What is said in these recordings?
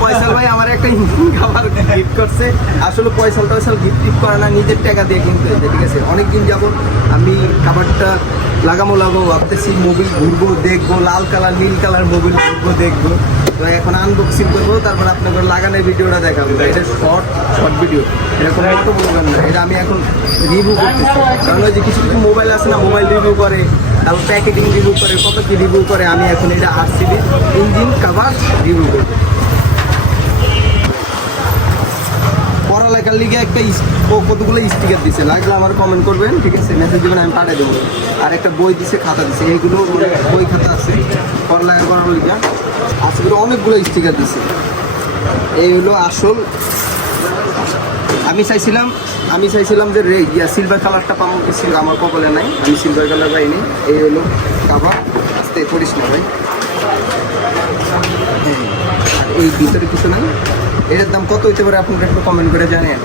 পয়সাল ভাই আমার একটা ইঞ্জিন কভার গিফট করছে। আসলে পয়সাল গিফট করে না, নিজের টাকা দিয়ে কিনতে হয়েছে, ঠিক আছে। অনেকদিন যাবত আমি কভারটা লাগাবো ভাবতেছি, মোবিল ঘুরবো দেখবো, লাল কালার নীল কালার মোবিল ঘুরবো দেখবো। তো এখন আনবক্সিং করবো, তারপর আপনাদের লাগানোর ভিডিওটা দেখাবো। এটা শর্ট ভিডিও, এরকম একটু বলবেন না। এটা আমি এখন রিভিউ করতেছি, কারণ ওই যে কিছু কিছু মোবাইল আছে না, মোবাইল রিভিউ করে, তারপর প্যাকেটিং রিভিউ করে, কত কি রিভিউ করে। আমি এখন এটা RCB ইঞ্জিন কভার রিভিউ করবো। পড়ালেখার লিগে একটা কতগুলো স্টিকার দিছে, লাগলে আমার কমেন্ট করবেন, ঠিক আছে, মেসেজ দেবেন, আমি পাঠিয়ে দেবো। আর একটা বই দিছে, খাতা দিছে, এইগুলো বই খাতা আছে পড়ালেখা করার লিগে। আজকে অনেকগুলো স্টিকার দিছে। এই হলো আসল। আমি চাইছিলাম যে সিলভার কালারটা পাবো, ছিল আমার কপালে নাই, আমি সিলভার কালার পাইনি। এই হলো কাভার, আস্তে করিস না ভাই। হ্যাঁ, এই ভিতরে কিছু নাই। এটার দাম কত হইতে পারে আপনারা একটু কমেন্ট করে জানেন,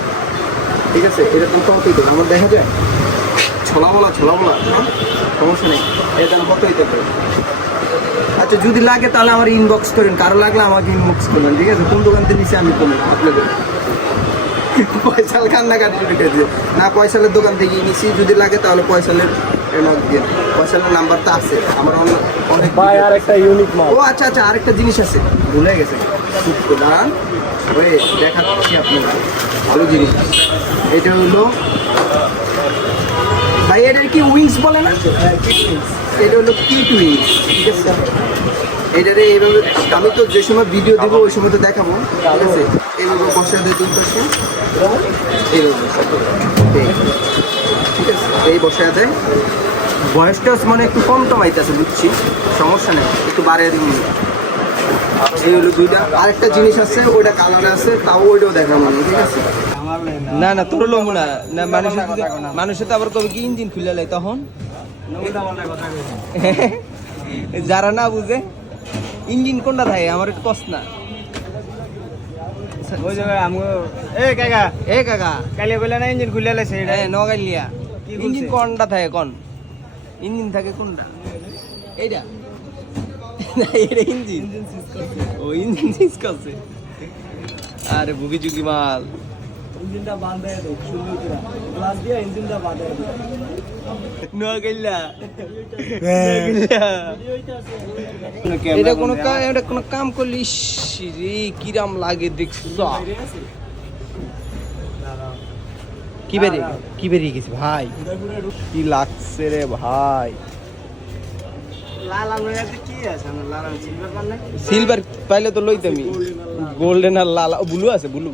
ঠিক আছে। এটার দাম কত হইতে পারে আমার দেখা যায়, ছোলা বলা সমস্যা নেই। এর দাম কত হইতে পারে? আচ্ছা, যদি লাগে তাহলে আমার ইনবক্স করেন, কারো লাগলে আমাকে ইনবক্স করবেন, ঠিক আছে। কোন দোকান থেকে নিচে আমি কমেন্ট আপনাদের। পয়সাল কান্নাকাটি শুরু করে দিয়ে না, পয়সালের দোকান থেকে নিছি, যদি লাগে তাহলে পয়সালের নাম্বারটা আছে আমার অনেক। আর একটা ইউনিক মাল। ও আচ্ছা, আরেকটা জিনিস আছে, ভুলে গেছে। দাঁড়ান, ওই দেখাচ্ছি আপনাকে ভালো জিনিস। এটা হলো ভাই, এটার কি উইংস বলে না? এটা হলো কিট উইংস, ঠিক আছে। এটারে এইভাবে আমি তো যে সময় ভিডিও দেবো ওই সময় তো দেখাবো, ঠিক আছে। এইভাবে বসা দেয় দুই পাশে, ঠিক আছে। এই বসা দেয়, বয়সটা মানে একটু কম টমাইতেছে, বুঝছি, সমস্যা নেই, একটু বাড়িয়ে দিন। এই হলো দুইটা। আরেকটা জিনিস আছে, ওইটা কালারে আছে, তাও ওইটাও দেখা মানে, ঠিক আছে। না তোর লোক না, মানুষের তো আবার কবে কি ইঞ্জিন খুলে লাই, তখন যারা না বুঝে ইঞ্জিন কোনটা থাকে আমার একটু কষ্ট না। ওই জায়গায় কাকা কালিয়া কইলা না ইঞ্জিন খুলে লাইছে। হ্যাঁ, নগাইলিয়া ইঞ্জিন কোনটা থাকে, ইঞ্জিন থাকে কোনটা? এইটা না, এটা ইঞ্জিন ও ইঞ্জিন সিজ করছে। আরে বুগি চুকি মাল, ইঞ্জিনটা বাঁধায় দেয় সুন্দর করে, গ্লাস দিয়ে ইঞ্জিনটা বাঁধায় দেয়। নগাইলা এটা কোনো কাম করলি রে কিরাম লাগে দেখছ। কি বেরিয়ে গেছে ভাই, কি লাগছে রে ভাই। সিলভার পাইলে তো লইতামি, গোল্ডেন আর লাল ব্লু আছে, ব্লু